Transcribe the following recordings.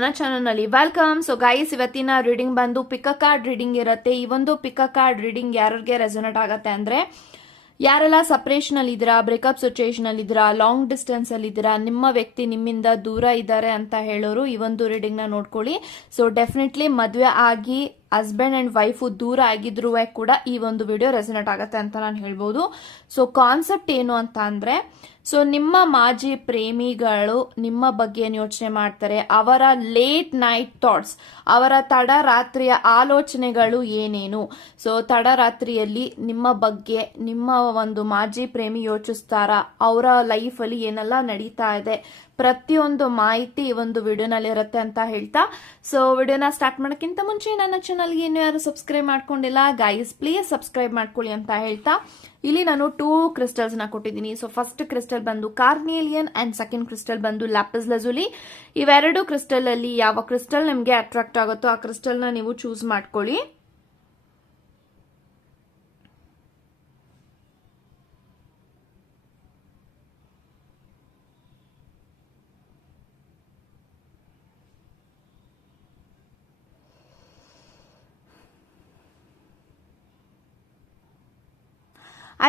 ನನ್ನ ಚಾನಲ್ ನಲ್ಲಿ welcome. So guys, ಇವತ್ತಿನ ರೀಡಿಂಗ್ ಬಂದು ಪಿಕ್ ಅ ಕಾರ್ಡ್ ರೀಡಿಂಗ್ ಇರುತ್ತೆ. ಈ ಒಂದು ಪಿಕ್ ಅ ಕಾರ್ಡ್ ರೀಡಿಂಗ್ ಯಾರಿಗೆ ರೆಸೊನೇಟ್ ಆಗುತ್ತೆ ಅಂದ್ರೆ, ಯಾರೆಲ್ಲ ಸಪರೇಷನ್ ಅಲ್ಲಿ ಇದ್ದೀರಾ, ಬ್ರೇಕಪ್ ಸಿಚುಯೇಷನ್ ಅಲ್ಲಿ ಇದ್ದೀರಾ, ಲಾಂಗ್ ಡಿಸ್ಟೆನ್ಸ್ ಅಲ್ಲಿ ಇದ್ದೀರಾ, ನಿಮ್ಮ ವ್ಯಕ್ತಿ ನಿಮ್ಮಿಂದ ದೂರ ಇದ್ದಾರೆ ಅಂತ ಹೇಳೋರು ಈ ಒಂದು ರೀಡಿಂಗ್ ನ ನೋಡ್ಕೊಳ್ಳಿ. ಸೊ ಡೆಫಿನೆಟ್ಲಿ ಮದುವೆ ಆಗಿ ಹಸ್ಬೆಂಡ್ ಅಂಡ್ ವೈಫ್ ದೂರ ಆಗಿದ್ರು ಕೂಡ ಈ ಒಂದು ವಿಡಿಯೋ ರೆಸೊನೇಟ್ ಆಗುತ್ತೆ ಅಂತ ನಾನು ಹೇಳ್ಬೋದು. ಸೊ ಕಾನ್ಸೆಪ್ಟ್ ಏನು ಅಂತ ಅಂದ್ರೆ, ಸೊ ನಿಮ್ಮ ಮಾಜಿ ಪ್ರೇಮಿಗಳು ನಿಮ್ಮ ಬಗ್ಗೆ ಯೋಚನೆ ಮಾಡ್ತಾರೆ. ಅವರ ಲೇಟ್ ನೈಟ್ ಥಾಟ್ಸ್, ಅವರ ತಡರಾತ್ರಿಯ ಆಲೋಚನೆಗಳು ಏನೇನು. ಸೊ ತಡರಾತ್ರಿಯಲ್ಲಿ ನಿಮ್ಮ ಬಗ್ಗೆ ನಿಮ್ಮ ಒಂದು ಮಾಜಿ ಪ್ರೇಮಿ ಯೋಚಿಸ್ತಾರ, ಅವರ ಲೈಫಲ್ಲಿ ಏನೆಲ್ಲ ನಡೀತಾ ಇದೆ, ಪ್ರತಿಯೊಂದು ಮಾಹಿತಿ ಈ ಒಂದು ವಿಡಿಯೋನಲ್ಲಿ ಇರುತ್ತೆ ಅಂತ ಹೇಳ್ತಾ, ಸೊ ವಿಡಿಯೋನ ಸ್ಟಾರ್ಟ್ ಮಾಡೋಕ್ಕಿಂತ ಮುಂಚೆ ನನ್ನ ಚಾನಲ್ಗೆ ಇನ್ನೂ ಯಾರು ಸಬ್ಸ್ಕ್ರೈಬ್ ಮಾಡ್ಕೊಂಡಿಲ್ಲ ಗೈಸ್, ಪ್ಲೀಸ್ ಸಬ್ಸ್ಕ್ರೈಬ್ ಮಾಡ್ಕೊಳ್ಳಿ ಅಂತ ಹೇಳ್ತಾ, ಇಲ್ಲಿ ನಾನು 2 ಕ್ರಿಸ್ಟಲ್ಸ್ ನ ಕೊಟ್ಟಿದ್ದೀನಿ. ಸೊ ಫಸ್ಟ್ ಕ್ರಿಸ್ಟಲ್ ಬಂದು ಕಾರ್ನಿಯಲಿಯನ್ ಅಂಡ್ ಸೆಕೆಂಡ್ ಕ್ರಿಸ್ಟಲ್ ಬಂದು ಲ್ಯಾಪಿಸ್ ಲಜುಲಿ. ಇವೆರಡು ಕ್ರಿಸ್ಟಲ್ ಅಲ್ಲಿ ಯಾವ ಕ್ರಿಸ್ಟಲ್ ನಿಮಗೆ ಅಟ್ರಾಕ್ಟ್ ಆಗುತ್ತೋ ಆ ಕ್ರಿಸ್ಟಲ್ ನ ನೀವು ಚೂಸ್ ಮಾಡ್ಕೊಳ್ಳಿ.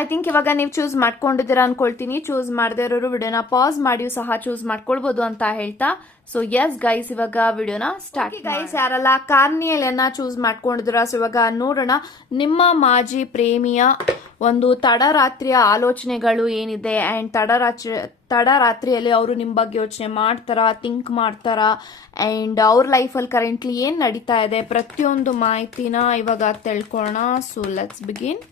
ಐ ಥಿಂಕ್ ಇವಾಗ ನೀವು ಚೂಸ್ ಮಾಡ್ಕೊಂಡಿದ್ದೀರಾ ಅನ್ಕೊಳ್ತೀನಿ. ಚೂಸ್ ಮಾಡದೇ ಇರೋರು ವಿಡಿಯೋನ ಪಾಸ್ ಮಾಡಿ ಸಹ ಚೂಸ್ ಮಾಡ್ಕೊಳ್ಬಹುದು ಅಂತ ಹೇಳ್ತಾ, ಸೊ ಎಸ್ ಗೈಸ್, ಇವಾಗ ವಿಡಿಯೋನ ಸ್ಟಾರ್ಟ್. ಗೈಸ್, ಯಾರೆಲ್ಲ ಕಾರ್ನಿಯಲಿಯನ್ನ ಚೂಸ್ ಮಾಡ್ಕೊಂಡಿದ್ದೀರಾ, ಸೊ ಇವಾಗ ನೋಡೋಣ ನಿಮ್ಮ ಮಾಜಿ ಪ್ರೇಮಿಯ ಒಂದು ತಡರಾತ್ರಿಯ ಆಲೋಚನೆಗಳು ಏನಿದೆ ಅಂಡ್ ತಡರಾತ್ರಿಯಲ್ಲಿ ಅವರು ನಿಮ್ಮ ಬಗ್ಗೆ ಯೋಚನೆ ಮಾಡ್ತಾರಾ, ಥಿಂಕ್ ಮಾಡ್ತಾರಾ, ಅಂಡ್ ಅವ್ರ ಲೈಫಲ್ಲಿ ಕರೆಂಟ್ಲಿ ಏನ್ ನಡೀತಾ ಇದೆ, ಪ್ರತಿಯೊಂದು ಮಾಹಿತಿನ ಇವಾಗ ತಿಳ್ಕೊಳ್ಳೋಣ. So let's begin.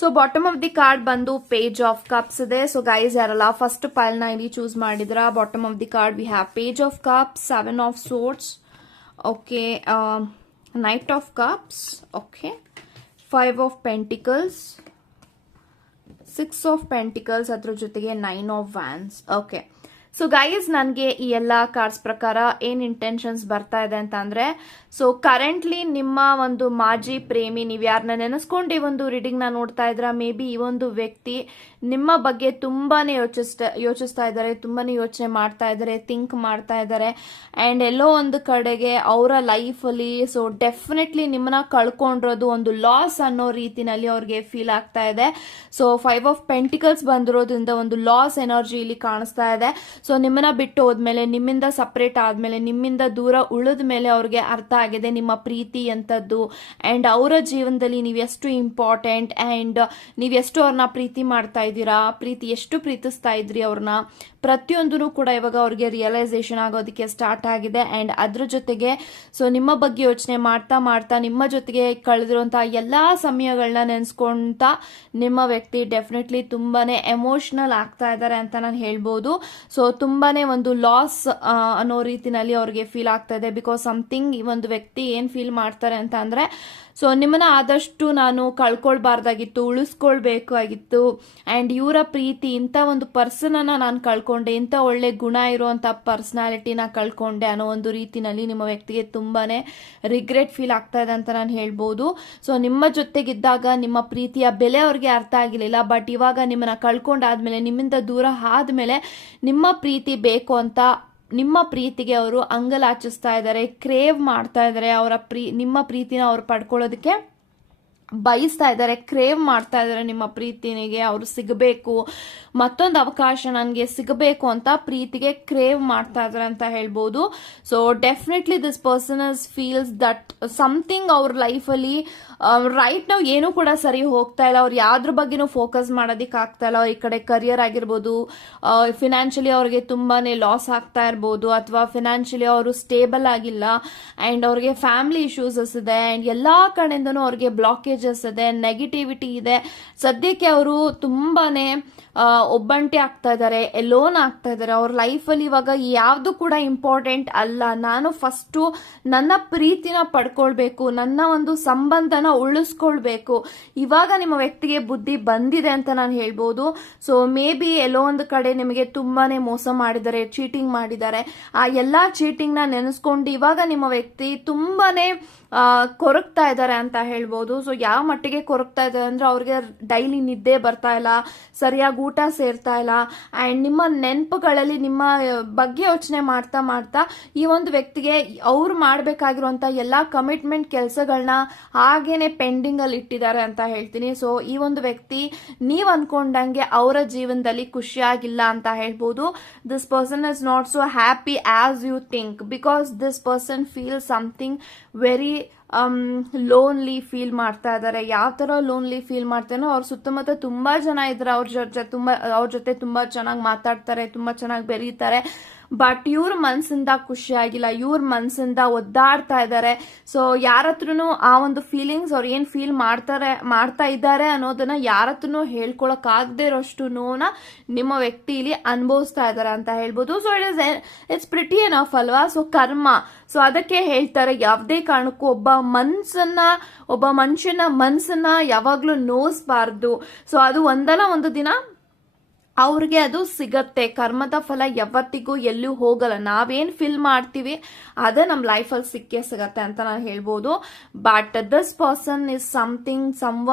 So bottom of the card ಬಂದು ಪೇಜ್ ಆಫ್ ಕಪ್ಸ್ ಇದೆ. ಸೊ ಗೈಸ್, ಯಾರಲ್ಲ ಫಸ್ಟ್ ಪೈಲ್ ನ ಇಲ್ಲಿ ಚೂಸ್ ಮಾಡಿದ್ರ, bottom of the card we have page of cups, 7 of swords, okay, knight of cups, okay, 5 of pentacles, 6 of pentacles, ಅದ್ರ ಜೊತೆಗೆ 9 of wands. Okay, so guys, ನನಗೆ ಈ ಎಲ್ಲ ಕಾರ್ಡ್ಸ್ ಪ್ರಕಾರ ಏನ್ ಇಂಟೆನ್ಷನ್ಸ್ ಬರ್ತಾ ಇದೆ ಅಂತ ಅಂದ್ರೆ, ಸೊ ಕರೆಂಟ್ಲಿ ನಿಮ್ಮ ಒಂದು ಮಾಜಿ ಪ್ರೇಮಿ, ನೀವು ಯಾರನ್ನ ನೆನೆಸ್ಕೊಂಡು ಈ ಒಂದು ರೀಡಿಂಗ್ ನ ನೋಡ್ತಾ ಇದ್ರ, ಮೇ ಬಿ ಈ ಒಂದು ವ್ಯಕ್ತಿ ನಿಮ್ಮ ಬಗ್ಗೆ ತುಂಬಾನೇ ಯೋಚಿಸ್ತಾ ಇದ್ದಾರೆ, ತುಂಬಾನೇ ಯೋಚನೆ ಮಾಡ್ತಾ ಇದ್ದಾರೆ, ಥಿಂಕ್ ಮಾಡ್ತಾ ಇದ್ದಾರೆ, ಅಂಡ್ ಎಲ್ಲೋ ಒಂದು ಕಡೆಗೆ ಅವರ ಲೈಫ್ ಅಲ್ಲಿ ಸೊ ಡೆಫಿನೆಟ್ಲಿ ನಿಮ್ಮನ್ನ ಕಳ್ಕೊಂಡಿರೋದು ಒಂದು ಲಾಸ್ ಅನ್ನೋ ರೀತಿನಲ್ಲಿ ಅವ್ರಿಗೆ ಫೀಲ್ ಆಗ್ತಾ ಇದೆ. ಸೊ 5 ಆಫ್ ಪೆಂಟಿಕಲ್ಸ್ ಬಂದಿರೋದ್ರಿಂದ ಒಂದು ಲಾಸ್ ಎನರ್ಜಿ ಇಲ್ಲಿ ಕಾಣಿಸ್ತಾ ಇದೆ. ಸೊ ನಿಮ್ಮನ್ನ ಬಿಟ್ಟು ಹೋದ್ಮೇಲೆ, ನಿಮ್ಮಿಂದ ಸಪರೇಟ್ ಆದ್ಮೇಲೆ, ನಿಮ್ಮಿಂದ ದೂರ ಉಳಿದ ಮೇಲೆ ಅವ್ರಿಗೆ ಅರ್ಥ ಆಗಿದೆ ನಿಮ್ಮ ಪ್ರೀತಿ ಎಂತದ್ದು, ಅಂಡ್ ಅವರ ಜೀವನದಲ್ಲಿ ನೀವು ಎಷ್ಟು ಇಂಪಾರ್ಟೆಂಟ್, ಅಂಡ್ ನೀವು ಎಷ್ಟು ಅವ್ರನ್ನ ಪ್ರೀತಿ ಮಾಡ್ತಾ ಇದ್ದೀರಾ, ಪ್ರೀತಿ ಎಷ್ಟು ಪ್ರೀತಿಸ್ತಾ ಇದ್ರಿ ಅವ್ರನ್ನ, ಪ್ರತಿಯೊಂದೂ ಕೂಡ ಇವಾಗ ಅವ್ರಿಗೆ ರಿಯಲೈಸೇಷನ್ ಆಗೋದಕ್ಕೆ ಸ್ಟಾರ್ಟ್ ಆಗಿದೆ. ಅಂಡ್ ಅದ್ರ ಜೊತೆಗೆ ಸೊ ನಿಮ್ಮ ಬಗ್ಗೆ ಯೋಚನೆ ಮಾಡ್ತಾ ಮಾಡ್ತಾ ನಿಮ್ಮ ಜೊತೆಗೆ ಕಳೆದಿರುವಂತಹ ಎಲ್ಲಾ ಸಮಯಗಳನ್ನ ನೆನೆಸ್ಕೊಂತ ನಿಮ್ಮ ವ್ಯಕ್ತಿ ಡೆಫಿನೆಟ್ಲಿ ತುಂಬಾನೇ ಎಮೋಷನಲ್ ಆಗ್ತಾ ಇದ್ದಾರೆ ಅಂತ ನಾನು ಹೇಳ್ಬೋದು. ಸೊ ತುಂಬಾನೇ ಒಂದು ಲಾಸ್ ಅನ್ನೋ ರೀತಿನಲ್ಲಿ ಅವ್ರಿಗೆ ಫೀಲ್ ಆಗ್ತಾ ಇದೆ. ಬಿಕಾಸ್ ಸಮಥಿಂಗ್ ಈ ಒಂದು ವ್ಯಕ್ತಿ ಏನ್ ಫೀಲ್ ಮಾಡ್ತಾರೆ ಅಂತ ಅಂದ್ರೆ, ಸೊ ನಿಮ್ಮನ್ನ ಆದಷ್ಟು ನಾನು ಕಳ್ಕೊಳ್ಬಾರ್ದಾಗಿತ್ತು, ಉಳಿಸ್ಕೊಳ್ಬೇಕಾಗಿತ್ತು, ಅಂಡ್ ಇವರ ಪ್ರೀತಿ, ಇಂಥ ಒಂದು ಪರ್ಸನ್ ಅನ್ನ ನಾನು ಕಳ್ಕೊಂಡೆ, ಇಂಥ ಒಳ್ಳೆ ಗುಣ ಇರುವಂತ ಪರ್ಸನಾಲಿಟಿನ ಕಳ್ಕೊಂಡೆ ಅನ್ನೋ ಒಂದು ರೀತಿನಲ್ಲಿ ನಿಮ್ಮ ವ್ಯಕ್ತಿಗೆ ತುಂಬಾನೇ ರಿಗ್ರೆಟ್ ಫೀಲ್ ಆಗ್ತಾ ಇದೆ ಅಂತ ನಾನು ಹೇಳ್ಬೋದು. ಸೊ ನಿಮ್ಮ ಜೊತೆಗಿದ್ದಾಗ ನಿಮ್ಮ ಪ್ರೀತಿಯ ಬೆಲೆ ಅವ್ರಿಗೆ ಅರ್ಥ ಆಗಿರ್ಲಿಲ್ಲ, ಬಟ್ ಇವಾಗ ನಿಮ್ಮನ್ನ ಕಳ್ಕೊಂಡಾದ್ಮೇಲೆ, ನಿಮ್ಮಿಂದ ದೂರ ಆದ್ಮೇಲೆ ನಿಮ್ಮ ಪ್ರೀತಿ ಬೇಕು ಅಂತ ನಿಮ್ಮ ಪ್ರೀತಿಗೆ ಅವರು ಅಂಗಲಾಚಿಸ್ತಾ ಇದ್ದಾರೆ, ಕ್ರೇವ್ ಮಾಡ್ತಾ ಇದ್ದಾರೆ, ನಿಮ್ಮ ಪ್ರೀತಿನ ಅವ್ರು ಪಡ್ಕೊಳ್ಳೋದಕ್ಕೆ ಬಯಸ್ತಾ ಇದ್ದಾರೆ, ಕ್ರೇವ್ ಮಾಡ್ತಾ ಇದ್ದಾರೆ. ನಿಮ್ಮ ಪ್ರೀತಿನಿಗೆ ಅವರು ಸಿಗಬೇಕು, ಮತ್ತೊಂದು ಅವಕಾಶ ನನಗೆ ಸಿಗಬೇಕು ಅಂತ ಪ್ರೀತಿಗೆ ಕ್ರೇವ್ ಮಾಡ್ತಾ ಇದ್ದಾರೆ ಅಂತ ಹೇಳ್ಬೋದು. So definitely this person feels that something ಅವ್ರ ಲೈಫಲ್ಲಿ ರೈಟ್ ನಾವು ಏನೂ ಕೂಡ ಸರಿ ಹೋಗ್ತಾ ಇಲ್ಲ, ಅವ್ರು ಯಾವ್ದ್ರ ಬಗ್ಗೆನೂ ಫೋಕಸ್ ಮಾಡೋದಿಕ್ಕೆ ಆಗ್ತಾ ಇಲ್ಲ. ಈ ಕಡೆ ಕರಿಯರ್ ಆಗಿರ್ಬೋದು, ಫಿನಾನ್ಷಿಯಲಿ ಅವ್ರಿಗೆ ತುಂಬಾನೇ ಲಾಸ್ ಆಗ್ತಾ ಇರ್ಬೋದು, ಅಥವಾ ಫಿನಾನ್ಷಿಯಲಿ ಅವರು ಸ್ಟೇಬಲ್ ಆಗಿಲ್ಲ, ಅಂಡ್ ಅವ್ರಿಗೆ ಫ್ಯಾಮಿಲಿ ಇಶ್ಯೂಸಸ್ ಇದೆ, ಅಂಡ್ ಎಲ್ಲಾ ಕಡೆಯಿಂದನೂ ಅವ್ರಿಗೆ ಬ್ಲಾಕೇಜಸ್ ಇದೆ, ನೆಗೆಟಿವಿಟಿ ಇದೆ. ಸದ್ಯಕ್ಕೆ ಅವರು ತುಂಬಾನೇ ಒಬ್ಬಂಟಿ ಆಗ್ತಾ ಇದ್ದಾರೆ, ಎಲೋನ್ ಆಗ್ತಾ ಇದ್ದಾರೆ. ಅವ್ರ ಲೈಫಲ್ಲಿ ಇವಾಗ ಯಾವ್ದು ಕೂಡ ಇಂಪಾರ್ಟೆಂಟ್ ಅಲ್ಲ, ನಾನು ಫಸ್ಟು ನನ್ನ ಪ್ರೀತಿನ ಪಡ್ಕೊಳ್ಬೇಕು, ನನ್ನ ಒಂದು ಸಂಬಂಧನ ಬುದ್ಧಿನ ಉಳಿಸ್ಕೊಳ್ಬೇಕು. ಇವಾಗ ನಿಮ್ಮ ವ್ಯಕ್ತಿಗೆ ಬುದ್ಧಿ ಬಂದಿದೆ ಅಂತ ನಾನು ಹೇಳ್ಬೋದು. ಸೊ ಮೇ ಬಿ ಎಲ್ಲೋ ಒಂದು ಕಡೆ ನಿಮಗೆ ತುಂಬಾನೇ ಮೋಸ ಮಾಡಿದ್ದಾರೆ, ಚೀಟಿಂಗ್ ಮಾಡಿದ್ದಾರೆ. ಆ ಎಲ್ಲಾ ಚೀಟಿಂಗ್ ನ ನೆನೆಸ್ಕೊಂಡು ಇವಾಗ ನಿಮ್ಮ ವ್ಯಕ್ತಿ ತುಂಬಾನೇ ಕೊರಗ್ತಾ ಇದ್ದಾರೆ ಅಂತ ಹೇಳ್ಬೋದು. ಸೊ ಯಾವ ಮಟ್ಟಿಗೆ ಕೊರಗ್ತಾ ಇದ್ದಾರೆ ಅಂದ್ರೆ ಅವ್ರಿಗೆ ಡೈಲಿ ನಿದ್ದೆ ಬರ್ತಾ ಇಲ್ಲ, ಸರಿಯಾಗಿ ಊಟ ಸೇರ್ತಾ ಇಲ್ಲ, ಅಂಡ್ ನಿಮ್ಮ ನೆನಪುಗಳಲ್ಲಿ ನಿಮ್ಮ ಬಗ್ಗೆ ಯೋಚನೆ ಮಾಡ್ತಾ ಮಾಡ್ತಾ ಈ ಒಂದು ವ್ಯಕ್ತಿಗೆ ಅವ್ರು ಮಾಡ್ಬೇಕಾಗಿರುವಂತ ಎಲ್ಲಾ ಕಮಿಟ್ಮೆಂಟ್ ಕೆಲಸಗಳನ್ನ ಹಾಗೇನೆ ಪೆಂಡಿಂಗ್ ಅಲ್ಲಿ ಇಟ್ಟಿದ್ದಾರೆ ಅಂತ ಹೇಳ್ತೀನಿ. ಸೊ ಈ ಒಂದು ವ್ಯಕ್ತಿ ನೀವ್ ಅನ್ಕೊಂಡಂಗೆ ಅವರ ಜೀವನದಲ್ಲಿ ಖುಷಿಯಾಗಿಲ್ಲ ಅಂತ ಹೇಳ್ಬೋದು. This person is not so happy as you think, because this person feel something very lonely feel ಮಾಡ್ತಾ ಇದ್ದಾರೆ. ಯಾವ ತರ ಲೋನ್ಲಿ ಫೀಲ್ ಮಾಡ್ತಾನೋ ಅವ್ರ ಸುತ್ತಮುತ್ತ ತುಂಬಾ ಜನ ಇದ್ದಾರೆ, ಅವ್ರ ಜೊತೆ ತುಂಬಾ ಚೆನ್ನಾಗಿ ಮಾತಾಡ್ತಾರೆ, ತುಂಬಾ ಚೆನ್ನಾಗಿ ಬೆರೀತಾರೆ. ಬಟ್ ಇವ್ರ ಮನ್ಸಿಂದ ಖುಷಿ ಆಗಿಲ್ಲ, ಇವ್ರ ಮನ್ಸಿಂದ ಒದ್ದಾಡ್ತಾ ಇದ್ದಾರೆ. ಸೊ ಯಾರ ಹತ್ರನು ಆ ಒಂದು ಫೀಲಿಂಗ್ಸ್ ಅವ್ರು ಏನ್ ಫೀಲ್ ಮಾಡ್ತಾ ಇದ್ದಾರೆ ಅನ್ನೋದನ್ನ ಯಾರ ಹತ್ರನು ಹೇಳ್ಕೊಳಕ್ ಆಗದೆ ಇರೋಷ್ಟು ನೋವನ್ನ ನಿಮ್ಮ ವ್ಯಕ್ತಿ ಇಲ್ಲಿ ಅನುಭವಿಸ್ತಾ ಇದಾರೆ ಅಂತ ಹೇಳ್ಬೋದು. ಸೊ ಇಟ್ಸ್ ಪ್ರಿಟಿ ಎನಫ್ ಅಲ್ವಾ. ಸೊ ಕರ್ಮ, ಸೊ ಅದಕ್ಕೆ ಹೇಳ್ತಾರೆ ಯಾವುದೇ ಕಾರಣಕ್ಕೂ ಒಬ್ಬ ಮನುಷ್ಯನ ಮನ್ಸನ್ನ ಯಾವಾಗ್ಲೂ ನೋಯಿಸಬಾರ್ದು. ಸೊ ಅದು ಒಂದಲ್ಲ ಒಂದು ದಿನ ಅವ್ರಿಗೆ ಅದು ಸಿಗತ್ತೆ. ಕರ್ಮದ ಫಲ ಯಾವತ್ತಿಗೂ ಎಲ್ಲೂ ಹೋಗಲ್ಲ. ನಾವೇನ್ ಫೀಲ್ ಮಾಡ್ತೀವಿ ಅದೇ ನಮ್ ಲೈಫಲ್ಲಿ ಸಿಕ್ಕೇ ಸಿಗತ್ತೆ ಅಂತ ನಾನು ಹೇಳ್ಬೋದು. But this person is some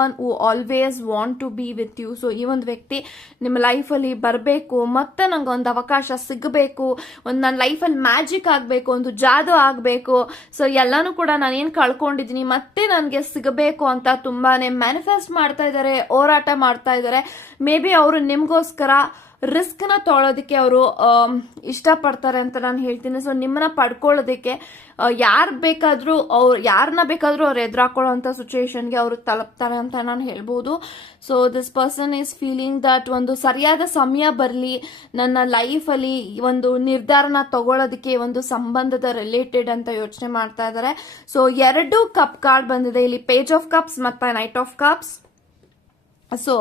one who always want to be with you. So ಈ ಒಂದು ವ್ಯಕ್ತಿ ನಿಮ್ಮ ಲೈಫಲ್ಲಿ ಬರಬೇಕು, ಮತ್ತೆ ನಂಗೆ ಒಂದು ಅವಕಾಶ ಸಿಗಬೇಕು, ಒಂದು ನನ್ನ ಲೈಫಲ್ಲಿ ಮ್ಯಾಜಿಕ್ ಆಗಬೇಕು, ಒಂದು ಜಾದು ಆಗಬೇಕು. ಸೊ ಎಲ್ಲಾನು ಕೂಡ ನಾನು ಏನ್ ಕಳ್ಕೊಂಡಿದ್ದೀನಿ ಮತ್ತೆ ನನಗೆ ಸಿಗಬೇಕು ಅಂತ ತುಂಬಾನೇ ಮ್ಯಾನಿಫೆಸ್ಟ್ ಮಾಡ್ತಾ ಇದ್ದಾರೆ, ಹೋರಾಟ ಮಾಡ್ತಾ ಇದ್ದಾರೆ. ಮೇ ಬಿ ಅವರು ನಿಮ್ಗೋಸ್ಕರ ರಿಸ್ಕ್ ನ ತೊಗೊಳೋದಕ್ಕೆ ಅವರು ಇಷ್ಟಪಡ್ತಾರೆ ಅಂತ ನಾನು ಹೇಳ್ತೀನಿ. ಸೊ ನಿಮ್ಮನ್ನ ಪಡ್ಕೊಳ್ಳೋದಕ್ಕೆ ಯಾರನ್ನ ಬೇಕಾದ್ರೂ ಅವ್ರು ಎದುರಾಕೊಳ್ಳುವಂತ ಸಿಚುವೇಶನ್ಗೆ ಅವರು ತಲುಪ್ತಾರೆ ಅಂತ ನಾನು ಹೇಳ್ಬೋದು. So this person is feeling that ಒಂದು ಸರಿಯಾದ ಸಮಯ ಬರಲಿ ನನ್ನ ಲೈಫಲ್ಲಿ ಒಂದು ನಿರ್ಧಾರನ ತಗೊಳ್ಳೋದಕ್ಕೆ, ಒಂದು ಸಂಬಂಧದ ರಿಲೇಟೆಡ್ ಅಂತ ಯೋಚನೆ ಮಾಡ್ತಾ ಇದ್ದಾರೆ. ಸೊ 2 ಕಪ್ ಕಾರ್ಡ್ ಬಂದಿದೆ ಇಲ್ಲಿ, ಪೇಜ್ ಆಫ್ ಕಪ್ಸ್ ಮತ್ತೆ ನೈಟ್ ಆಫ್ ಕಪ್ಸ್. ಸೊ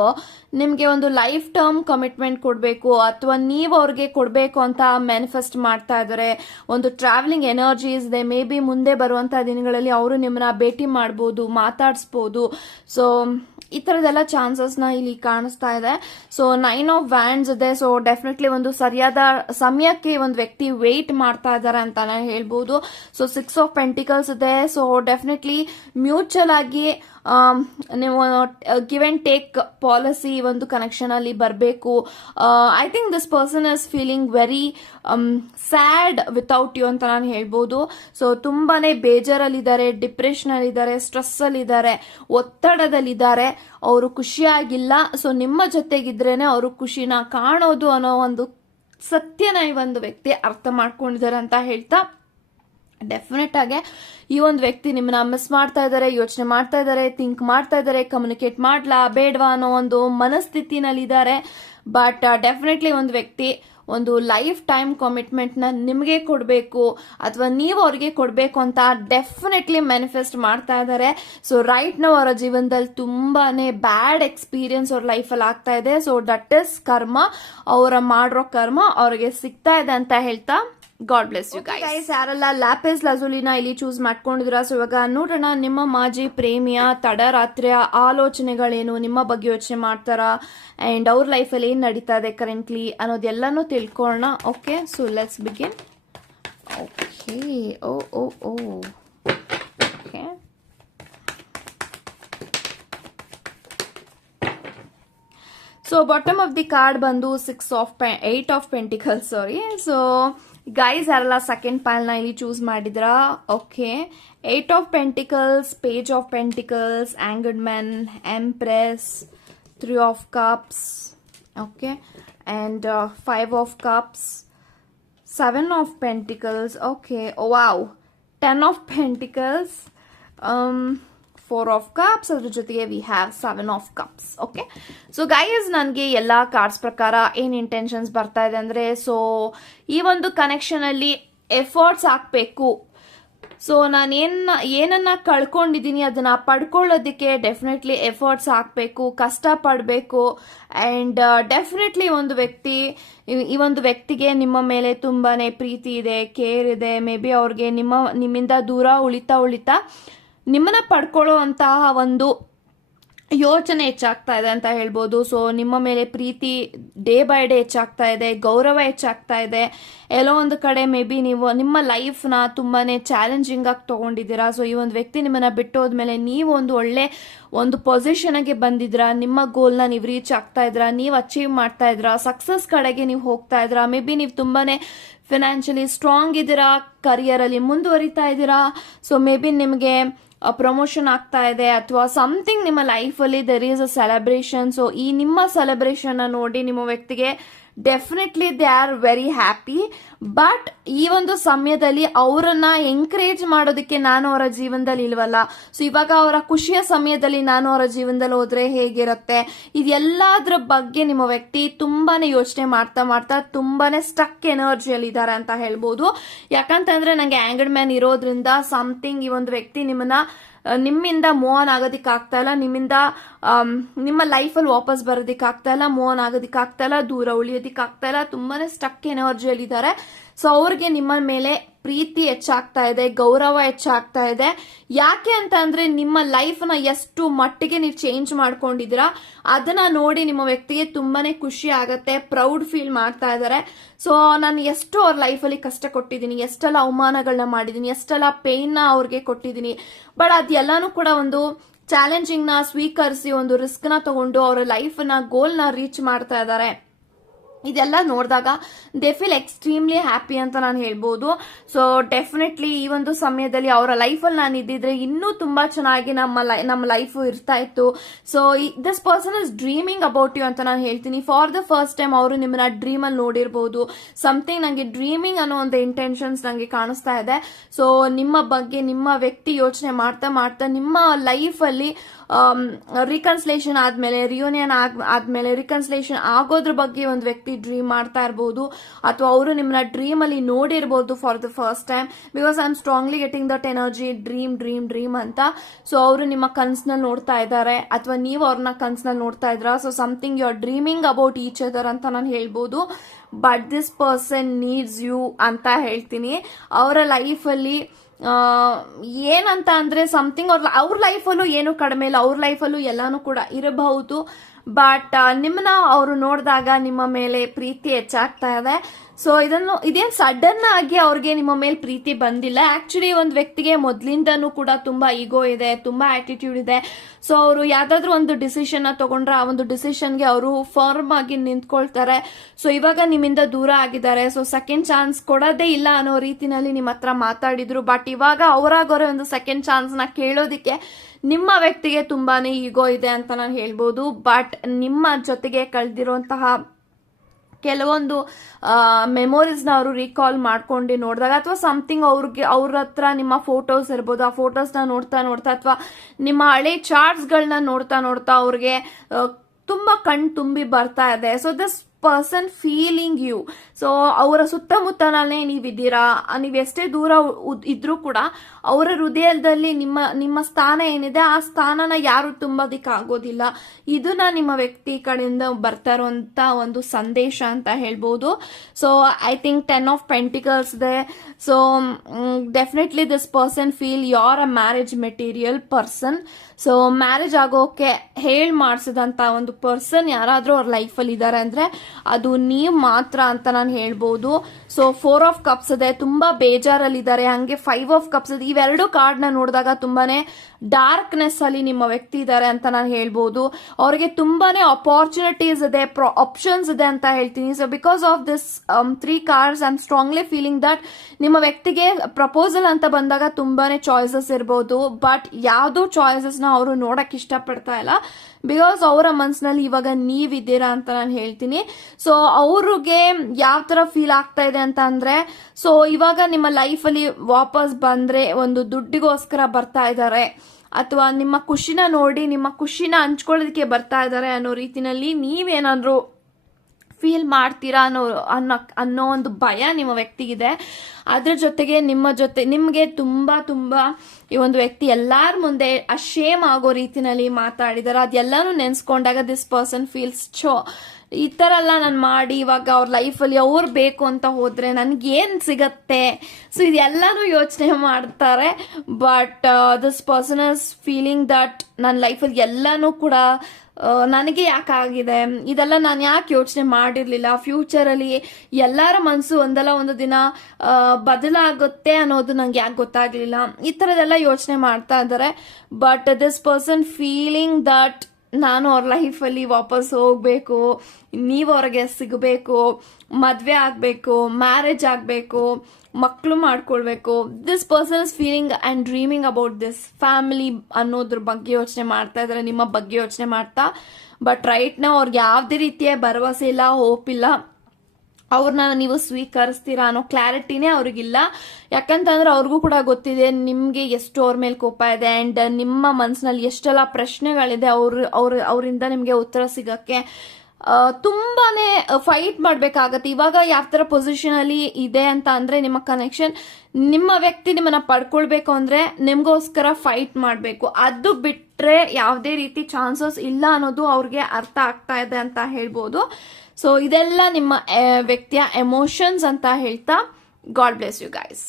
ನಿಮ್ಗೆ ಒಂದು ಲೈಫ್ ಟರ್ಮ್ ಕಮಿಟ್ಮೆಂಟ್ ಕೊಡಬೇಕು ಅಥವಾ ನೀವು ಅವ್ರಿಗೆ ಕೊಡಬೇಕು ಅಂತ ಮ್ಯಾನಿಫೆಸ್ಟ್ ಮಾಡ್ತಾ ಇದ್ದಾರೆ. ಒಂದು ಟ್ರಾವೆಲಿಂಗ್ ಎನರ್ಜೀಸ್ ಇದೆ. ಮೇ ಬಿ ಮುಂದೆ ಬರುವಂತಹ ದಿನಗಳಲ್ಲಿ ಅವರು ನಿಮ್ಮನ್ನ ಭೇಟಿ ಮಾಡ್ಬೋದು, ಮಾತಾಡಿಸ್ಬೋದು. ಸೊ ಈ ತರದೆಲ್ಲ ಚಾನ್ಸಸ್ ನ ಇಲ್ಲಿ ಕಾಣಿಸ್ತಾ ಇದೆ. ಸೊ 9 ಆಫ್ ವ್ಯಾಂಡ್ಸ್ ಇದೆ. ಸೊ ಡೆಫಿನೆಟ್ಲಿ ಒಂದು ಸರಿಯಾದ ಸಮಯಕ್ಕೆ ಒಂದು ವ್ಯಕ್ತಿ ವೇಟ್ ಮಾಡ್ತಾ ಇದ್ದಾರೆ ಅಂತಾನೆ ಹೇಳ್ಬೋದು. ಸೊ 6 ಆಫ್ ಪೆಂಟಿಕಲ್ಸ್ ಇದೆ. ಸೊ ಡೆಫಿನೆಟ್ಲಿ ಮ್ಯೂಚುವಲ್ ಆಗಿ ನೀವು ಗಿವ್ ಅಂಡ್ ಟೇಕ್ ಪಾಲಿಸಿ ಒಂದು ಕನೆಕ್ಷನ್ ಅಲ್ಲಿ ಬರಬೇಕು. I think this person is feeling very sad without you ಅಂತ ನಾನು ಹೇಳ್ಬೋದು. ಸೊ ತುಂಬಾನೇ ಬೇಜಾರಲ್ಲಿದ್ದಾರೆ, ಡಿಪ್ರೆಷನ್ ಅಲ್ಲಿದ್ದಾರೆ, ಸ್ಟ್ರೆಸ್ ಅಲ್ಲಿದ್ದಾರೆ, ಒತ್ತಡದಲ್ಲಿದ್ದಾರೆ, ಅವರು ಖುಷಿಯಾಗಿಲ್ಲ. ಸೊ ನಿಮ್ಮ ಜೊತೆಗಿದ್ರೇನೆ ಅವರು ಖುಷಿನ ಕಾಣೋದು ಅನ್ನೋ ಒಂದು ಸತ್ಯನ ಈ ಒಂದು ವ್ಯಕ್ತಿ ಅರ್ಥ ಮಾಡ್ಕೊಂಡಿದ್ದಾರೆ ಅಂತ ಹೇಳ್ತಾ, ಡೆಫಿನೆಟ್ ಆಗಿ ಈ ಒಂದು ವ್ಯಕ್ತಿ ನಿಮ್ಮನ್ನ ಮಿಸ್ ಮಾಡ್ತಾ ಇದ್ದಾರೆ, ಯೋಚನೆ ಮಾಡ್ತಾ ಇದ್ದಾರೆ, ಥಿಂಕ್ ಮಾಡ್ತಾ ಇದ್ದಾರೆ, ಕಮ್ಯುನಿಕೇಟ್ ಮಾಡ್ಲಾ ಬೇಡವಾ ಅನ್ನೋ ಒಂದು ಮನಸ್ಥಿತಿನಲ್ಲಿದ್ದಾರೆ. ಬಟ್ ಡೆಫಿನೆಟ್ಲಿ ಒಂದು ವ್ಯಕ್ತಿ ಒಂದು ಲೈಫ್ ಟೈಮ್ ಕಮಿಟ್ಮೆಂಟ್ ನ ನಿಮಗೆ ಕೊಡಬೇಕು ಅಥವಾ ನೀವು ಅವ್ರಿಗೆ ಕೊಡಬೇಕು ಅಂತ ಡೆಫಿನೆಟ್ಲಿ ಮ್ಯಾನಿಫೆಸ್ಟ್ ಮಾಡ್ತಾ ಇದ್ದಾರೆ. ಸೊ ರೈಟ್ ನಾವು ಅವರ ಜೀವನದಲ್ಲಿ ತುಂಬಾನೇ ಬ್ಯಾಡ್ ಎಕ್ಸ್ಪೀರಿಯನ್ಸ್ ಅವ್ರ ಲೈಫಲ್ಲಿ ಆಗ್ತಾ ಇದೆ. ಸೊ ದಟ್ ಇಸ್ ಕರ್ಮ, ಅವರ ಮಾಡಿರೋ ಕರ್ಮ ಅವ್ರಿಗೆ ಸಿಗ್ತಾ ಇದೆ ಅಂತ ಹೇಳ್ತಾ, ಗಾಡ್ ಬ್ಲೆಸ್ ಯು ಗೈಸ್. ಯಾರೆಲ್ಲ ಲ್ಯಾಪಿಸ್ ಲಜುಲಿನ ಇಲ್ಲಿ ಚೂಸ್ ಮಾಡ್ಕೊಂಡಿದ್ರ, ಸೊ ಇವಾಗ ನೋಡೋಣ ನಿಮ್ಮ ಮಾಜಿ ಪ್ರೇಮಿಯ ತಡರಾತ್ರಿಯ ಆಲೋಚನೆಗಳೇನು, ನಿಮ್ಮ ಬಗ್ಗೆ ಯೋಚನೆ ಮಾಡ್ತಾರಾ ಅಂಡ್ ಅವ್ರ ಲೈಫಲ್ಲಿ ಏನ್ ನಡೀತಾ ಇದೆ ಕರೆಂಟ್ಲಿ ಅನ್ನೋದೆಲ್ಲಾನು ತಿಳ್ಕೊಳ್ಳೋಣ. Okay, so let's begin. Okay, okay, so bottom of the card ಬಂದು 8 of pentacles, sorry. So guys ಯಾರೆಲ್ಲ ಸೆಕೆಂಡ್ ಪೈಲ್ ನ ಇಲ್ಲಿ ಚೂಸ್ ಮಾಡಿದ್ರ, okay, 8 of pentacles, page of pentacles, hanged man, empress, 3 of cups, okay, and 5 of cups, 7 of pentacles, okay, wow, 10 of pentacles, 4 of cups, ಅದ್ರ ಜೊತೆಗೆ we have 7 of cups. Okay, so guys ನನಗೆ ಎಲ್ಲಾ cards ಪ್ರಕಾರ ಏನ್ intentions ಬರ್ತಾ ಇದೆ ಅಂದ್ರೆ, so ಈ ಒಂದು ಕನೆಕ್ಷನ್ ಅಲ್ಲಿ ಎಫರ್ಟ್ಸ್ ಹಾಕ್ಬೇಕು. ಸೊ ನಾನು ಏನನ್ನ ಕಳ್ಕೊಂಡಿದ್ದೀನಿ ಅದನ್ನ ಪಡ್ಕೊಳ್ಳೋದಕ್ಕೆ ಡೆಫಿನೆಟ್ಲಿ ಎಫರ್ಟ್ಸ್ ಹಾಕ್ಬೇಕು, ಕಷ್ಟ ಪಡಬೇಕು. ಅಂಡ್ ಡೆಫಿನೆಟ್ಲಿ ಈ ಒಂದು ವ್ಯಕ್ತಿಗೆ ನಿಮ್ಮ ಮೇಲೆ ತುಂಬಾನೇ ಪ್ರೀತಿ ಇದೆ, ಕೇರ್ ಇದೆ. ಮೇ ಬಿ ಅವ್ರಿಗೆ ನಿಮ್ಮಿಂದ ದೂರ ಉಳಿತಾ ನಿಮ್ಮನ್ನ ಪಡ್ಕೊಳ್ಳುವಂತಹ ಒಂದು ಯೋಚನೆ ಹೆಚ್ಚಾಗ್ತಾ ಇದೆ ಅಂತ ಹೇಳ್ಬೋದು. ಸೊ ನಿಮ್ಮ ಮೇಲೆ ಪ್ರೀತಿ ಡೇ ಬೈ ಡೇ ಹೆಚ್ಚಾಗ್ತಾ ಇದೆ, ಗೌರವ ಹೆಚ್ಚಾಗ್ತಾ ಇದೆ. ಎಲ್ಲೋ ಒಂದು ಕಡೆ ಮೇ ಬಿ ನೀವು ನಿಮ್ಮ ಲೈಫ್ನ ತುಂಬಾನೇ ಚಾಲೆಂಜಿಂಗ್ ಆಗಿ ತಗೊಂಡಿದ್ದೀರಾ. ಸೊ ಈ ಒಂದು ವ್ಯಕ್ತಿ ನಿಮ್ಮನ್ನ ಬಿಟ್ಟು ಹೋದ್ಮೇಲೆ ನೀವು ಒಂದು ಒಳ್ಳೆ ಒಂದು ಪೊಸಿಷನ್ಗೆ ಬಂದಿದ್ರಾ, ನಿಮ್ಮ ಗೋಲ್ನ ನೀವು ರೀಚ್ ಆಗ್ತಾ ಇದ್ರಾ, ನೀವು ಅಚೀವ್ ಮಾಡ್ತಾ ಇದ್ರಾ, ಸಕ್ಸಸ್ ಕಡೆಗೆ ನೀವು ಹೋಗ್ತಾ ಇದ್ರಾ, ಮೇ ಬಿ ನೀವು ತುಂಬಾನೇ ಫಿನಾನ್ಷಿಯಲಿ ಸ್ಟ್ರಾಂಗ್ ಇದ್ದೀರಾ, ಕರಿಯರ್ ಅಲ್ಲಿ ಮುಂದುವರಿತಾ ಇದ್ದೀರಾ. ಸೊ ಮೇ ಬಿ ನಿಮಗೆ ಪ್ರಮೋಷನ್ ಆಗ್ತಾ ಇದೆ ಅಥವಾ ಸಮಥಿಂಗ್ ನಿಮ್ಮ ಲೈಫಲ್ಲಿ there is a celebration. So ಈ ನಿಮ್ಮ ಸೆಲೆಬ್ರೇಷನ್ ನೋಡಿ ನಿಮ್ಮ ವ್ಯಕ್ತಿಗೆ definitely they are very happy. But ಈ ಒಂದು ಸಮಯದಲ್ಲಿ ಅವರನ್ನ ಎಂಕರೇಜ್ ಮಾಡೋದಕ್ಕೆ ನಾನು ಅವರ ಜೀವನದಲ್ಲಿ ಇಲ್ವಲ್ಲ. ಸೊ ಇವಾಗ ಅವರ ಖುಷಿಯ ಸಮಯದಲ್ಲಿ ನಾನು ಅವರ ಜೀವನದಲ್ಲಿ ಹೋದ್ರೆ ಹೇಗಿರುತ್ತೆ, ಇದೆಲ್ಲದ್ರ ಬಗ್ಗೆ ನಿಮ್ಮ ವ್ಯಕ್ತಿ ತುಂಬಾನೇ ಯೋಚನೆ ಮಾಡ್ತಾ ಮಾಡ್ತಾ ತುಂಬಾನೇ ಸ್ಟಕ್ ಎನರ್ಜಿಯಲ್ಲಿ ಇದ್ದಾರೆ ಅಂತ ಹೇಳ್ಬೋದು. ಯಾಕಂತಂದ್ರೆ ನಂಗೆ ಆಂಗರ್ಡ್ ಮ್ಯಾನ್ ಇರೋದ್ರಿಂದ ಸಮಥಿಂಗ್ ಈ ಒಂದು ವ್ಯಕ್ತಿ ನಿಮ್ಮಿಂದ ಮೂವ್ ಆನ್ ಆಗೋದಿಕ್ ಆಗ್ತಾ ಇಲ್ಲ, ನಿಮ್ಮಿಂದ ನಿಮ್ಮ ಲೈಫಲ್ಲಿ ವಾಪಸ್ ಬರೋದಿಕ್ ಆಗ್ತಾ ಇಲ್ಲ, ಮೂವ್ ಆನ್ ಆಗೋದಿಕ್ ಆಗ್ತಾ ಇಲ್ಲ, ದೂರ ಉಳಿಯೋದಿಕ್ ಆಗ್ತಾ ಇಲ್ಲ, ತುಂಬಾನೇ ಸ್ಟಕ್ ಎನರ್ಜಿಯಲ್ಲಿ ಇದ್ದಾರೆ. ಸೊ ಅವ್ರಿಗೆ ನಿಮ್ಮ ಮೇಲೆ ಪ್ರೀತಿ ಹೆಚ್ಚಾಗ್ತಾ ಇದೆ, ಗೌರವ ಹೆಚ್ಚಾಗ್ತಾ ಇದೆ. ಯಾಕೆ ಅಂತ ಅಂದ್ರೆ ನಿಮ್ಮ ಲೈಫ್ ನ ಎಷ್ಟು ಮಟ್ಟಿಗೆ ನೀವು ಚೇಂಜ್ ಮಾಡ್ಕೊಂಡಿದ್ದೀರಾ ಅದನ್ನ ನೋಡಿ ನಿಮ್ಮ ವ್ಯಕ್ತಿಗೆ ತುಂಬಾನೇ ಖುಷಿ ಆಗತ್ತೆ, ಪ್ರೌಡ್ ಫೀಲ್ ಮಾಡ್ತಾ ಇದ್ದಾರೆ. ಸೊ ನಾನು ಎಷ್ಟು ಅವ್ರ ಲೈಫಲ್ಲಿ ಕಷ್ಟ ಕೊಟ್ಟಿದ್ದೀನಿ, ಎಷ್ಟೆಲ್ಲ ಅವಮಾನಗಳನ್ನ ಮಾಡಿದೀನಿ, ಎಷ್ಟೆಲ್ಲ ಪೇನ್ ನ ಅವ್ರಿಗೆ ಕೊಟ್ಟಿದ್ದೀನಿ. ಬಟ್ ಅದೆಲ್ಲಾನು ಕೂಡ ಒಂದು ಚಾಲೆಂಜಿಂಗ್ ನ ಸ್ವೀಕರಿಸಿ ಒಂದು ರಿಸ್ಕ್ ನ ತಗೊಂಡು ಅವರ ಲೈಫ್ ನ ಗೋಲ್ ನ ರೀಚ್ ಮಾಡ್ತಾ ಇದ್ದಾರೆ. ಇದೆಲ್ಲ ನೋಡಿದಾಗ ದೇ ಫೀಲ್ ಎಕ್ಸ್ಟ್ರೀಮ್ಲಿ ಹ್ಯಾಪಿ ಅಂತ ನಾನು ಹೇಳ್ಬೋದು. ಸೊ ಡೆಫಿನೆಟ್ಲಿ ಈ ಒಂದು ಸಮಯದಲ್ಲಿ ಅವರ ಲೈಫಲ್ಲಿ ನಾನು ಇದ್ದಿದ್ರೆ ಇನ್ನೂ ತುಂಬಾ ಚೆನ್ನಾಗಿ ನಮ್ಮ ಲೈಫ್ ಇರ್ತಾ ಇತ್ತು. So this person is dreaming about you ಅಂತ ನಾನು ಹೇಳ್ತೀನಿ. ಫಾರ್ ದ ಫಸ್ಟ್ ಟೈಮ್ ಅವರು ನಿಮ್ಮನ್ನ ಡ್ರೀಮ್ ಅಲ್ಲಿ ನೋಡಿರ್ಬೋದು. ಸಮಥಿಂಗ್ ನಂಗೆ ಡ್ರೀಮಿಂಗ್ ಅನ್ನೋ ಒಂದು ಇಂಟೆನ್ಷನ್ಸ್ ನಂಗೆ ಕಾಣಿಸ್ತಾ ಇದೆ. ಸೊ ನಿಮ್ಮ ಬಗ್ಗೆ ನಿಮ್ಮ ವ್ಯಕ್ತಿ ಯೋಚನೆ ಮಾಡ್ತಾ ಮಾಡ್ತಾ ನಿಮ್ಮ ಲೈಫ್ ಅಲ್ಲಿ ರಿಕನ್ಸಿಲೇಷನ್ ಆದ್ಮೇಲೆ, ರಿಯೂನಿಯನ್ ಆದ್ಮೇಲೆ ರಿಕನ್ಸಿಲೇಷನ್ ಆಗೋದ್ರ ಬಗ್ಗೆ ಒಂದು ವ್ಯಕ್ತಿ ಡ್ರೀಮ್ ಮಾಡ್ತಾ ಇರಬಹುದು, ಅಥವಾ ಅವರು ನಿಮ್ಮನ್ನ ಡ್ರೀಮ್ ಅಲ್ಲಿ ನೋಡಿರ್ಬೋದು for the first time. Because I am strongly getting that energy, dream dream dream ಅಂತ. ಸೊ ಅವರು ನಿಮ್ಮ ಕನ್ಸ್ನಲ್ಲಿ ನೋಡ್ತಾ ಇದ್ದಾರೆ ಅಥವಾ ನೀವು ಅವ್ರನ್ನ ಕನ್ಸ್ನಲ್ಲಿ ನೋಡ್ತಾ ಇದ್ರ. So something you are dreaming about each other ಅಂತ ನಾನು ಹೇಳ್ಬೋದು. But this person needs you ಅಂತ ಹೇಳ್ತೀನಿ. ಅವರ ಲೈಫಲ್ಲಿ ಏನಂತ ಅಂದ್ರೆ ಸಮಥಿಂಗ್ ಅವ್ರ ಲೈಫಲ್ಲೂ ಏನು ಕಡಿಮೆ ಇಲ್ಲ, ಅವ್ರ ಲೈಫಲ್ಲೂ ಎಲ್ಲಾನು ಕೂಡ ಇರಬಹುದು. ಬಟ್ ನಿಮ್ಮನ್ನ ಅವರು ನೋಡಿದಾಗ ನಿಮ್ಮ ಮೇಲೆ ಪ್ರೀತಿ ಹೆಚ್ಚಾಗ್ತಾ ಇದೆ. ಸೊ ಇದೇನ್ ಸಡನ್ ಆಗಿ ಅವ್ರಿಗೆ ನಿಮ್ಮ ಮೇಲೆ ಪ್ರೀತಿ ಬಂದಿಲ್ಲ. ಆಕ್ಚುಲಿ ಒಂದು ವ್ಯಕ್ತಿಗೆ ಮೊದ್ಲಿಂದನೂ ಕೂಡ ತುಂಬಾ ಈಗೋ ಇದೆ, ತುಂಬಾ ಆಟಿಟ್ಯೂಡ್ ಇದೆ. ಸೊ ಅವರು ಯಾವ್ದಾದ್ರು ಒಂದು ಡಿಸಿಷನ್ ತಗೊಂಡ್ರೆ ಆ ಒಂದು ಡಿಸಿಷನ್ಗೆ ಅವರು ಫರ್ಮ್ ಆಗಿ ನಿಂತ್ಕೊಳ್ತಾರೆ. ಸೊ ಇವಾಗ ನಿಮ್ಮಿಂದ ದೂರ ಆಗಿದ್ದಾರೆ. ಸೊ ಸೆಕೆಂಡ್ ಚಾನ್ಸ್ ಕೊಡೋದೇ ಇಲ್ಲ ಅನ್ನೋ ರೀತಿನಲ್ಲಿ ನಿಮ್ಮ ಹತ್ರ ಮಾತಾಡಿದ್ರು. ಬಟ್ ಇವಾಗ ಅವರಾಗೋರೆ ಒಂದು ಸೆಕೆಂಡ್ ಚಾನ್ಸ್ ನ ಕೇಳೋದಿಕ್ಕೆ ನಿಮ್ಮ ವ್ಯಕ್ತಿಗೆ ತುಂಬಾನೇ ಈಗೋ ಇದೆ ಅಂತ ನಾನು ಹೇಳ್ಬೋದು. ಬಟ್ ನಿಮ್ಮ ಜೊತೆಗೆ ಕಳೆದಿರುವಂತಹ ಕೆಲವೊಂದು ಮೆಮೊರೀಸ್ನ ಅವರು ರೀಕಾಲ್ ಮಾಡ್ಕೊಂಡು ನೋಡಿದಾಗ, ಅಥವಾ ಸಮಥಿಂಗ್ ಅವ್ರ ಹತ್ರ ನಿಮ್ಮ ಫೋಟೋಸ್ ಇರ್ಬೋದು, ಆ ಫೋಟೋಸ್ನ ನೋಡ್ತಾ ನೋಡ್ತಾ ಅಥವಾ ನಿಮ್ಮ ಹಳೆ ಚಾರ್ಟ್ಸ್ಗಳನ್ನ ನೋಡ್ತಾ ನೋಡ್ತಾ ಅವ್ರಿಗೆ ತುಂಬಾ ಕಣ್ ತುಂಬಿ ಬರ್ತಾ ಇದೆ. So this person feeling you. So ಅವರ ಸುತ್ತಮುತ್ತಲೇ ನೀವಿದ್ದೀರಾ. ನೀವು ಎಷ್ಟೇ ದೂರ ಇದ್ರೂ ಕೂಡ ಅವರ ಹೃದಯದಲ್ಲಿ ನಿಮ್ಮ ಸ್ಥಾನ ಏನಿದೆ ಆ ಸ್ಥಾನನ ಯಾರು ತುಂಬೋದಿಕ್ ಆಗೋದಿಲ್ಲ. ಇದನ್ನ ನಿಮ್ಮ ವ್ಯಕ್ತಿ ಕಡೆಯಿಂದ ಬರ್ತಾ ಇರುವಂತ ಒಂದು ಸಂದೇಶ ಅಂತ ಹೇಳ್ಬೋದು. So I think 10 of Pentacles ಇದೆ. So definitely this person feel you are a marriage material person. So marriage ಆಗೋಕೆ ಮಾಡಿಸಿದಂತ ಒಂದು ಪರ್ಸನ್ ಯಾರಾದ್ರೂ ಅವ್ರ ಲೈಫಲ್ಲಿ ಇದ್ದಾರೆ ಅಂದ್ರೆ ಅದು ನೀವು ಮಾತ್ರ ಅಂತ ನಾನು ಹೇಳ್ಬೋದು. ಸೊ 4 of Cups ಇದೆ, ತುಂಬಾ ಬೇಜಾರಲ್ಲಿ ಇದ್ದಾರೆ. ಹಂಗೆ 5 of Cups ಇದೆ. ಇವೆರಡು ಕಾರ್ಡ್ ನ ನೋಡಿದಾಗ ತುಂಬಾನೇ ಡಾರ್ಕ್ನೆಸ್ ಅಲ್ಲಿ ನಿಮ್ಮ ವ್ಯಕ್ತಿ ಇದ್ದಾರೆ ಅಂತ ನಾನು ಹೇಳ್ಬೋದು. ಅವ್ರಿಗೆ ತುಂಬಾನೇ ಅಪಾರ್ಚುನಿಟೀಸ್ ಇದೆ, ಆಪ್ಷನ್ಸ್ ಇದೆ ಅಂತ ಹೇಳ್ತೀನಿ. So because of this 3 cards I am strongly feeling that ನಿಮ್ಮ ವ್ಯಕ್ತಿಗೆ ಪ್ರಪೋಸಲ್ ಅಂತ ಬಂದಾಗ ತುಂಬಾನೇ ಚಾಯ್ಸಸ್ ಇರ್ಬೋದು. ಬಟ್ ಯಾವ್ದು ಚಾಯ್ಸಸ್ ನ ಅವರು ನೋಡಕ್ ಇಷ್ಟಪಡ್ತಾ ಇಲ್ಲ. ಬಿಕಾಸ್ ಅವರ ಮನ್ಸಿನಲ್ಲಿ ಇವಾಗ ನೀವಿದ್ದೀರಾ ಅಂತ ನಾನು ಹೇಳ್ತೀನಿ. ಸೊ ಅವ್ರಿಗೆ ಯಾವ ತರ ಫೀಲ್ ಆಗ್ತಾ ಇದೆ ಅಂತ ಅಂದ್ರೆ, ಸೊ ಇವಾಗ ನಿಮ್ಮ ಲೈಫ್ ಅಲ್ಲಿ ವಾಪಸ್ ಬಂದ್ರೆ ಒಂದು ದುಡ್ಡಿಗೋಸ್ಕರ ಬರ್ತಾ ಇದ್ದಾರೆ, ಅಥವಾ ನಿಮ್ಮ ಖುಷಿನ ನೋಡಿ ನಿಮ್ಮ ಖುಷಿನ ಹಂಚ್ಕೊಳ್ಳೋದಕ್ಕೆ ಬರ್ತಾ ಇದ್ದಾರೆ ಅನ್ನೋ ರೀತಿನಲ್ಲಿ ನೀವೇನಾದ್ರೂ ಫೀಲ್ ಮಾಡ್ತೀರಾ ಅನ್ನೋ ಒಂದು ಭಯ ನಿಮ್ಮ ವ್ಯಕ್ತಿಗಿದೆ. ಅದ್ರ ಜೊತೆಗೆ ನಿಮಗೆ ತುಂಬಾ ಈ ಒಂದು ವ್ಯಕ್ತಿ ಎಲ್ಲಾರ ಮುಂದೆ ಅಶೇಮ್ ಆಗೋ ರೀತಿನಲ್ಲಿ ಮಾತಾಡಿದಾರೆ. ಅದೆಲ್ಲಾನು ನೆನ್ಸ್ಕೊಂಡಾಗ ದಿಸ್ ಪರ್ಸನ್ ಫೀಲ್ಸ್ ಈ ತರ ಎಲ್ಲ ನಾನು ಮಾಡಿ ಇವಾಗ ಅವ್ರ ಲೈಫಲ್ಲಿ ಅವ್ರು ಬೇಕು ಅಂತ ಹೋದ್ರೆ ನನ್ಗೇನ್ ಸಿಗತ್ತೆ, ಸೊ ಇದೆಲ್ಲಾನು ಯೋಚನೆ ಮಾಡ್ತಾರೆ. But this person is feeling that ನನ್ನ ಲೈಫಲ್ಲಿ ಎಲ್ಲಾನು ಕೂಡ ನನಗೆ ಯಾಕಾಗಿದೆ, ಇದೆಲ್ಲ ನಾನು ಯಾಕೆ ಯೋಚನೆ ಮಾಡಿರ್ಲಿಲ್ಲ, ಫ್ಯೂಚರ್ ಅಲ್ಲಿ ಎಲ್ಲರ ಮನಸ್ಸು ಒಂದಲ್ಲ ಒಂದು ದಿನ ಬದಲಾಗುತ್ತೆ ಅನ್ನೋದು ನಂಗೆ ಯಾಕೆ ಗೊತ್ತಾಗ್ಲಿಲ್ಲ, ಈ ತರದೆಲ್ಲ ಯೋಚನೆ ಮಾಡ್ತಾ ಇದ್ದಾರೆ. But this person feeling that ನಾನು ಅವ್ರ ಲೈಫಲ್ಲಿ ವಾಪಸ್ ಹೋಗ್ಬೇಕು, ನೀವು ಅವ್ರಿಗೆ ಸಿಗಬೇಕು, ಮದ್ವೆ ಆಗ್ಬೇಕು, ಮ್ಯಾರೇಜ್ ಆಗ್ಬೇಕು, ಮಕ್ಕಳು ಮಾಡ್ಕೊಳ್ಬೇಕು. This person is feeling and dreaming about this family ಅನ್ನೋದ್ರ ಬಗ್ಗೆ ಯೋಚನೆ ಮಾಡ್ತಾ ಇದಾರೆ, ನಿಮ್ಮ ಬಗ್ಗೆ ಯೋಚನೆ ಮಾಡ್ತಾ. ಬಟ್ ರೈಟ್ ನಾವು ಅವ್ರಿಗೆ ಯಾವುದೇ ರೀತಿಯ ಭರವಸೆ ಇಲ್ಲ, ಹೋಪ್ ಇಲ್ಲ, ಅವ್ರನ್ನ ನೀವು ಸ್ವೀಕರಿಸ್ತೀರಾ ಅನ್ನೋ ಕ್ಲಾರಿಟಿನೇ ಅವ್ರಿಗಿಲ್ಲ. ಯಾಕಂತಂದ್ರೆ ಅವ್ರಿಗೂ ಕೂಡ ಗೊತ್ತಿದೆ ನಿಮ್ಗೆ ಎಷ್ಟು ಅವ್ರ ಮೇಲೆ ಕೋಪ ಇದೆ ಅಂಡ್ ನಿಮ್ಮ ಮನಸ್ಸಿನಲ್ಲಿ ಎಷ್ಟೆಲ್ಲ ಪ್ರಶ್ನೆಗಳಿದೆ ಅವರಿಂದ ನಿಮ್ಗೆ ಉತ್ತರ ಸಿಗಕ್ಕೆ ತುಂಬಾನೇ ಫೈಟ್ ಮಾಡ್ಬೇಕಾಗತ್ತೆ. ಇವಾಗ ಯಾವ ತರ ಪೊಸಿಷನ್ ಅಲ್ಲಿ ಇದೆ ಅಂತ ಅಂದ್ರೆ ನಿಮ್ಮ ಕನೆಕ್ಷನ್, ನಿಮ್ಮ ವ್ಯಕ್ತಿ ನಿಮ್ಮನ್ನ ಪಡ್ಕೊಳ್ಬೇಕು ಅಂದ್ರೆ ನಿಮ್ಗೋಸ್ಕರ ಫೈಟ್ ಮಾಡ್ಬೇಕು. ಅದು ಬಿಟ್ರೆ ಯಾವುದೇ ರೀತಿ ಚಾನ್ಸಸ್ ಇಲ್ಲ ಅನ್ನೋದು ಅವ್ರಿಗೆ ಅರ್ಥ ಆಗ್ತಾ ಇದೆ ಅಂತ ಹೇಳ್ಬೋದು. ಸೊ ಇದೆಲ್ಲ ನಿಮ್ಮ ವ್ಯಕ್ತಿಯ ಎಮೋಷನ್ಸ್ ಅಂತ ಹೇಳ್ತಾ, ಗಾಡ್ ಬ್ಲೆಸ್ ಯು ಗೈಸ್.